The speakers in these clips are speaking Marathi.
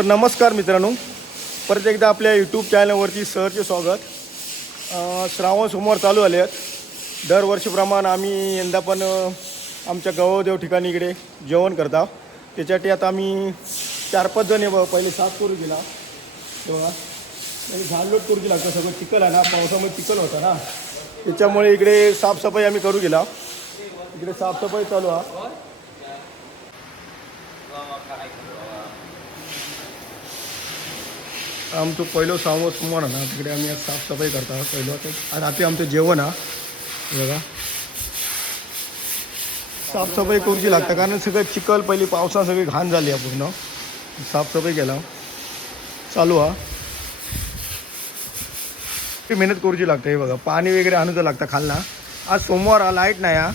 तर नमस्कार मित्रांनो. परत एकदा आपल्या यूट्यूब चॅनलवरती सहर्ष स्वागत. श्रावण सोमवार चालू आले आहेत. दरवर्षीप्रमाणे आम्ही यंदा पण आमच्या गवदेव ठिकाणी इकडे जेवण करता त्याच्यासाठी आता आम्ही चार पाच जण आहे पहिले सात करू गेला तेव्हा म्हणजे झाडलोट करू लागतं सगळं चिखल आहे ना पावसामुळे चिखल होता ना. त्याच्यामुळे इकडे साफसफाई आम्ही करू गेला इकडे साफसफाई चालू आहे. आमचं पहिलं सामो सोमवार आहे ना तिकडे आम्ही आज साफसफाई करता पहिलं ते आणि आमचं जेवण हा. बघा. साफसफाई करूची लागतं कारण सगळं चिखल पहिली पावसा सगळी घाण झाली आहे पूर्ण. साफसफाई केला. चालू हा. ती मेहनत करूची लागते हे बघा. पाणी वगैरे आणूचं लागतं खालना. आज सोमवार हा लाइट नाही हा.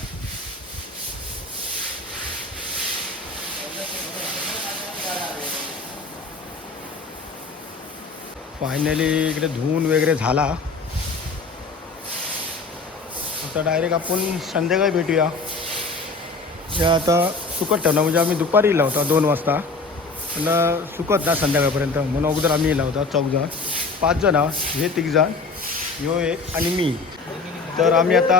फायनली इकडे धुवून वगैरे झाला. आता डायरेक्ट आपण संध्याकाळी भेटूया. हे आता सुकत ठेवणार म्हणजे आम्ही दुपारी इला होता दोन वाजता. पण सुकत ना संध्याकाळपर्यंत म्हणून अगोदर आम्ही इला होता चौघजण पाच जण हे तिघ जण ह्यो एक आणि मी. तर आम्ही आता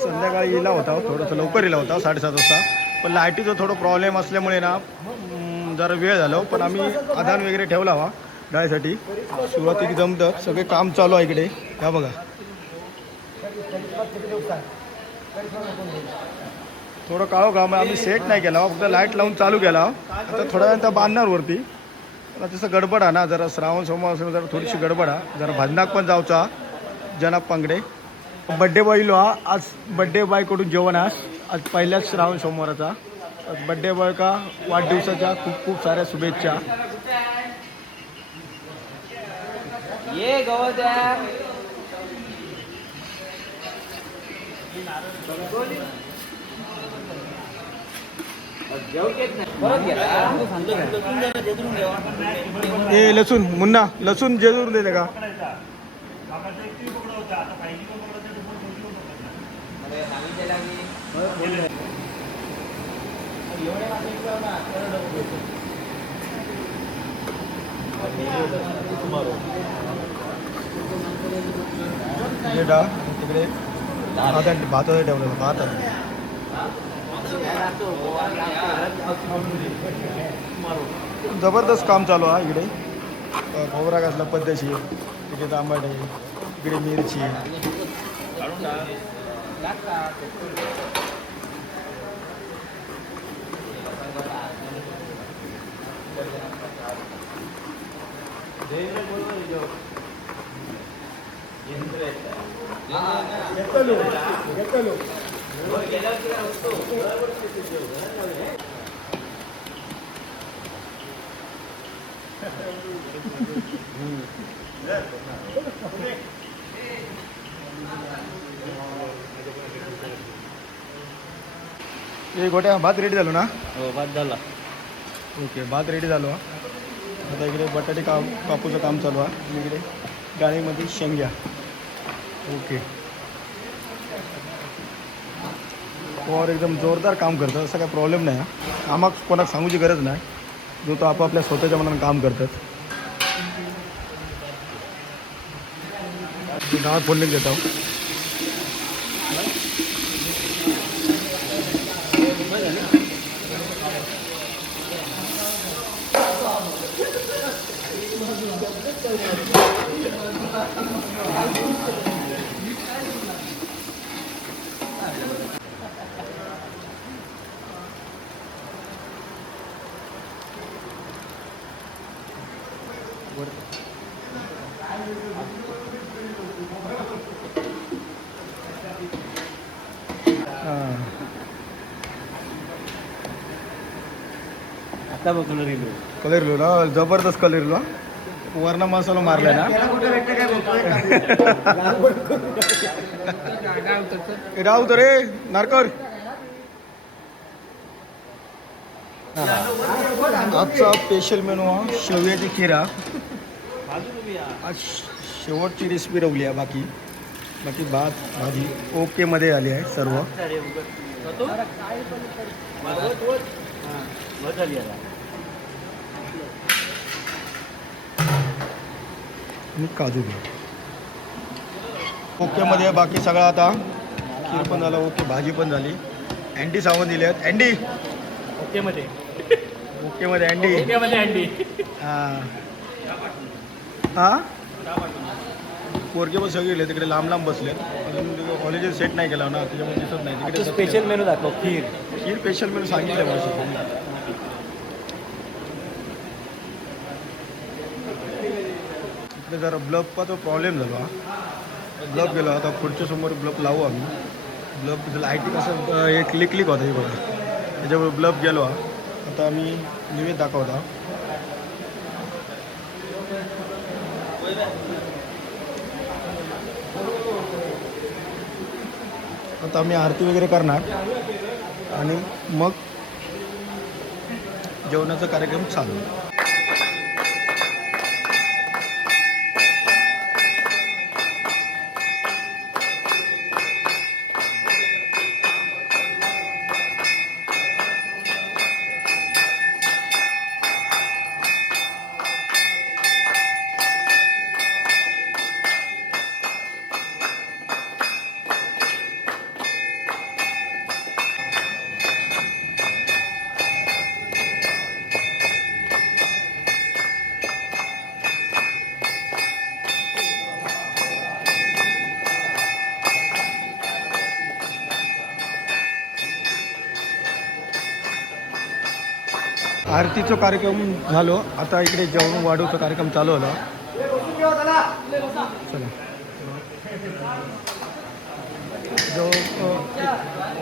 संध्याकाळी इला होता थोडंसं लवकर इला होता साडेसात वाजता. पण लाईटीचा थोडं प्रॉब्लेम असल्यामुळे ना जरा वेळ झालो पण आम्ही आधार वगैरे ठेवला हवा गायसाठी सुरुवातीला जमतं सगळे काम चालू आहे इकडे. या बघा. थोडं काळो काम आम्ही सेट नाही केला. फक्त लाइट लावून चालू केला. आता थोड्या वेळानं बांधणार वरती. तसं गडबड आहे ना जरा श्रावण सोमवार असेल जरा थोडीशी गडबड आहे. जरा भजनाक पण जाऊचा जनाब पांगडे. बड्डे बॉय लो हा. आज बड्डे बॉयकडून जेवण आज आज पहिल्याच श्रावण सोमवाराचा. आज बड्डे बॉय का वाढदिवसाच्या खूप खूप साऱ्या शुभेच्छा. ये गवद्या. परत ए लसूण मुन्ना लसूण जेजूर देते का हे डाळ तिकडे भात आणि- भात भात जबरदस्त काम चालू आहे इकडे. अ, खोबरा घातला पद्धतशीर इकडे तांबट आहे इकडे मिरची. घेतलो. घेतलो. हे गोट्या भात रेडी झालो ना? हो बाद झाला. ओके भात रेडी झालो. हा. आता इकडे बटाटे काम कापूचं काम चालू आहे. आणि इकडे डाळीमध्ये शेंग्या. ओके पॉवर एकदम जोरदार काम करतात असा काही प्रॉब्लेम नाही हा. कामाक कोणाक सांगूची गरज नाही जो तो आपापल्या स्वतःच्या मनानं काम करतात डाळ फोडणी देतो you. आता बघ कलर येलो कलर ना? जबरदस्त कलर इरलो वर्ण मसाला मारलाय ना? राहू तर रे नारकर. आजचा स्पेशल मेनू हा शेवयाची खिरा आज शेवटची रेसिपी रवली आहे बाकी. बाकी भात भाजी ओके मध्ये आली आहे सर्व. आणि काजू घे. ओकेमध्ये बाकी सगळं आता. खीर पण झालं ओके भाजी पण झाली. अँडी सावंत दिली आहेत. अँडी ओके मध्ये. ओकेमध्ये अँडी ओके मध्ये अंडी हां. हां? पोरगे पण सगळे गेले तिकडे लांब लांब अजून कॉलेजेस सेट नाही केला ना त्याच्यामुळे दिसत नाही. तिकडे स्पेशल मेनू दाखव खीर. खीर स्पेशल म्हणून सांगितलं मला इकडे जरा ब्लफचा प्रॉब्लेम झाला. ब्लफ गेला आता पुढच्या समोर ब्लफ लावू आम्ही. ब्लफ लाईटी कसं हे क्लिक क्लिक होतं हे बघा. त्याच्यामुळे ब्लफ गेलो. आता आम्ही निवेद दाखवता. आता आम्ही आरती वगैरे करणार. आणि मग जेवणाचा कार्यक्रम चालू. आरतीचा कार्यक्रम झालो. आता इकडे जेवण वाढवचा कार्यक्रम चालू होला चला. जो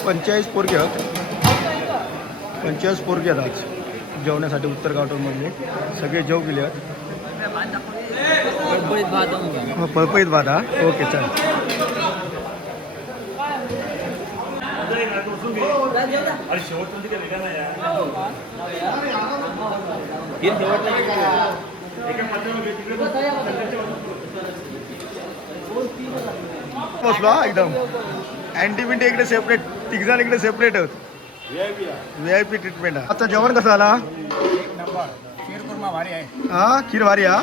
पंचेचाळीस पोरगे आहेत. पंचेचाळीस पोरगे आहेत आज. जेवण्यासाठी उत्तर गावठणमधले सगळे जेव गेले आहेत. पळपळीत भात हा? ओके चल. खीर शेवटला बसलो हा एकदम अँटी बिंटी इकडे सेपरेट तिघजण इकडे सेपरेट आहेत व्ही आय पी ट्रीटमेंट आहे आता जेवण कसं आला खीर कुर्मा भारी आहे हा खीर भारी हा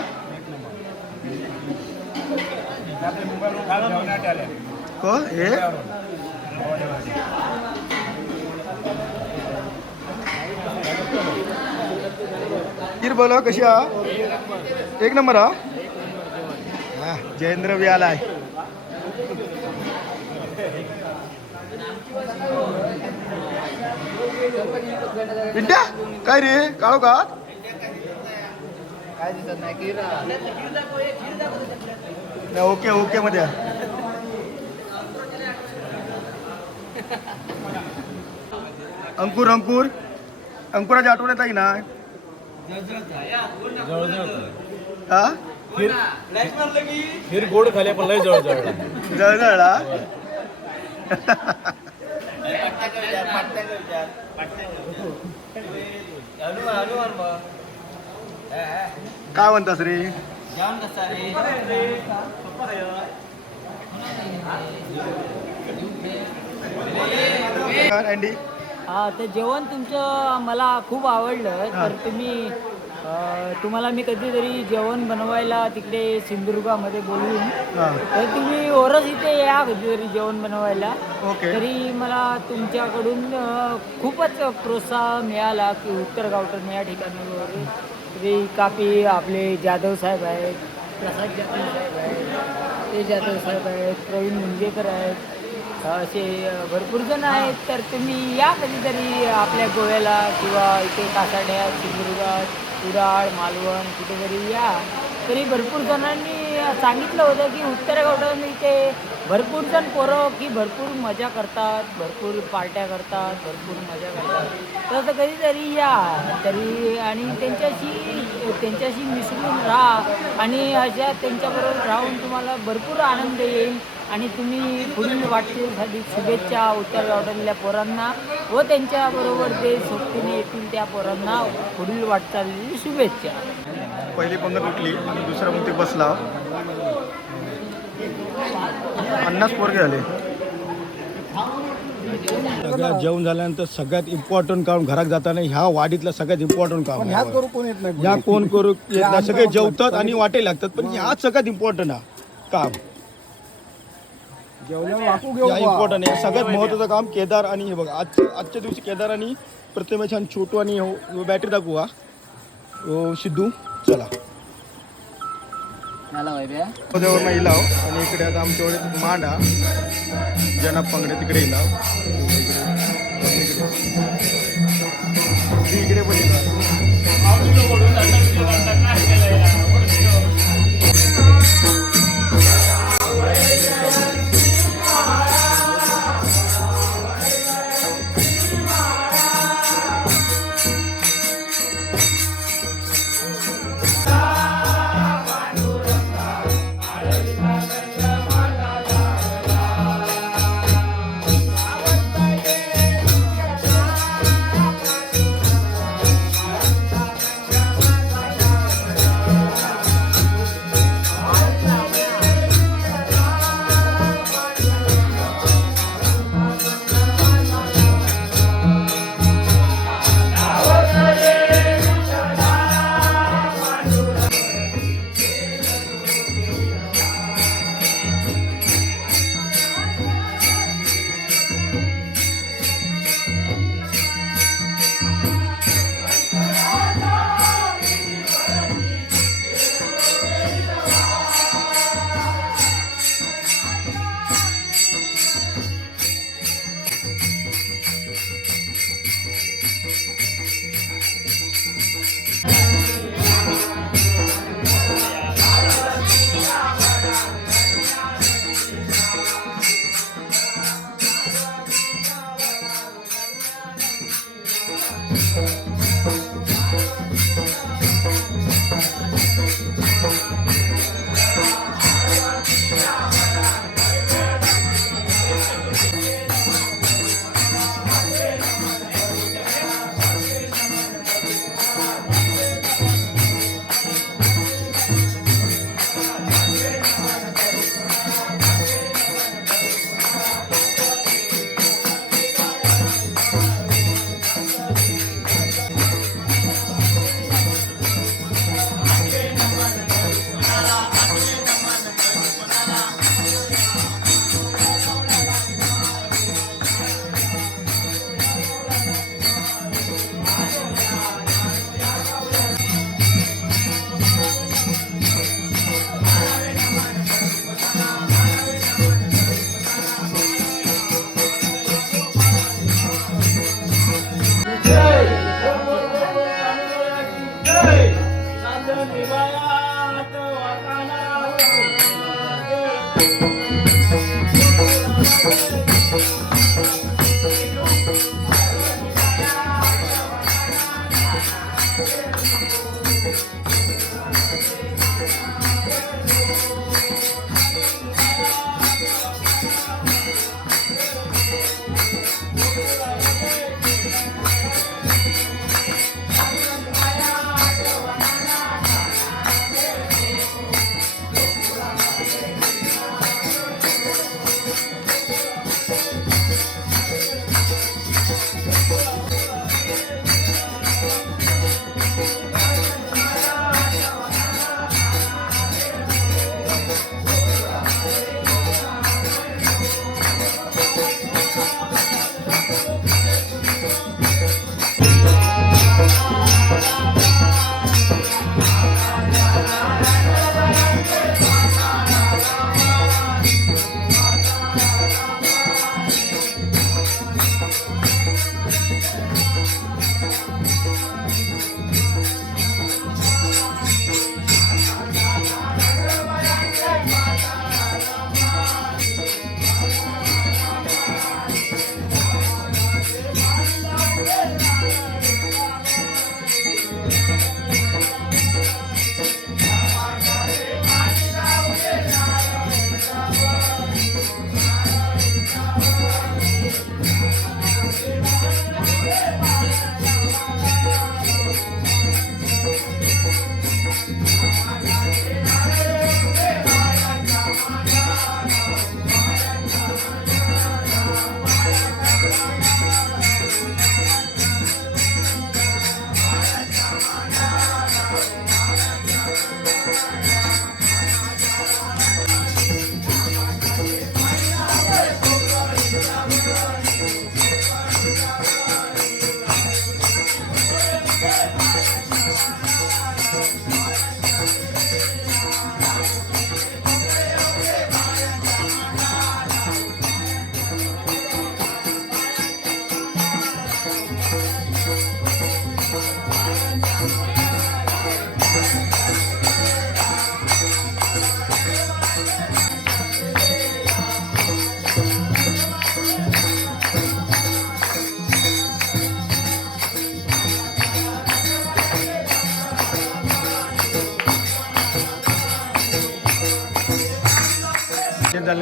को हे खीर बोलो कशी हा एक नंबर हा? हा जयेंद्र बी आलाय. पिंट्या काय रे? काळो का? काय दिसत नाही खीर नाही, ओके ओके मध्ये आहे. अंकुर अंकुर. अंकुराची आठवण येत आहे ना? हा? खीर गोड खाले पण लय जवळ जवळ जळजळला काय म्हणतास रे? अँडी? हा तर जेवण तुमचं मला खूप आवडलं. तर तुम्ही अं, तुम्हाला मी कधीतरी जेवण बनवायला तिकडे सिंधुदुर्गामध्ये बोलवून. हा. तर तुम्ही ओरस इथे या कधीतरी जेवण बनवायला. ओके. तरी मला तुमच्याकडून अं, खूपच प्रोत्साहन मिळाला की उत्तर गावठण या ठिकाणी वगैरे तरी काफी आपले जाधव साहेब आहेत प्रसाद जाधव साहेब आहेत ते जाधव साहेब आहेत प्रवीण मुंजेकर आहेत. असे भरपूर जण आहेत तर तुम्ही या कधीतरी आपल्या गोव्याला किंवा इथे कासाड्यात सिंधुदुर्गात कुडाळ मालवण कुठेतरी या. तरी भरपूर जणांनी सांगितलं होतं की उत्तर गावठण इथे भरपूर जण पोरं की भरपूर मजा करतात भरपूर पार्ट्या करतात भरपूर मजा करतात. तर कधीतरी या तरी आणि त्यांच्याशी त्यांच्याशी मिसळून राहा आणि अशा त्यांच्याबरोबर राहून तुम्हाला भरपूर आनंद येईल. आणि तुम्ही पुढील वाटचालीसाठी शुभेच्छा उत्तर गावठणल्या पोरांना व त्यांच्याबरोबर जे सोबतीने येतील त्या पोरांना पुढील वाटचालीची शुभेच्छा. पहिली पंगत उठली आणि दुसरा मग ते बसला. पन्नास पोरगे झाले सगळ्यात जेवण झाल्यानंतर सगळ्यात इम्पॉर्टंट काम घरात जाताना ह्या वाडीतलं सगळ्यात इम्पॉर्टंट काम पण आहे. ह्यात करू कोण येत नाही ह्या कोण करू येत नाही. सगळे जेवतात. आणि वाटे लागतात पण ह्याच सगळ्यात इम्पॉर्टंट आहे काम. इम्पॉर्टंट आहे सगळ्यात महत्वाचं काम केदार आणि हे बघा आज आजच्या दिवशी केदार आणि प्रतिमा छान छोटू आणि बॅटरी दाखवू हा हो, सिद्धू चला पदावर इलाव आणि इकडे आता आमच्याकडे मांडा. जनाब पांगडे तिकडे इलाव इकडे पण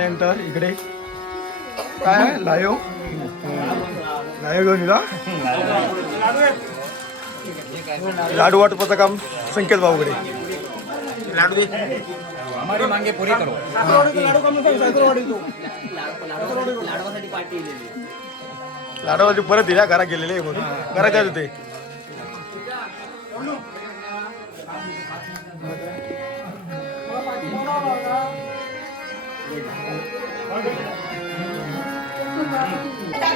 इलाव झाल्यानंतर इकडे. काय आहे? लायो. लायो घेऊन येला लाडू वाटपाचं काम संकेत भाऊकडे. हमारी मांगे पुरी करो. लाडूवाली परत दिल्या घरात गेलेले घरात जात होते.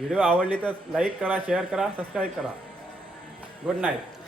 व्हिडिओ आवडली तर लाईक करा शेअर करा सबस्क्राईब करा. Good night.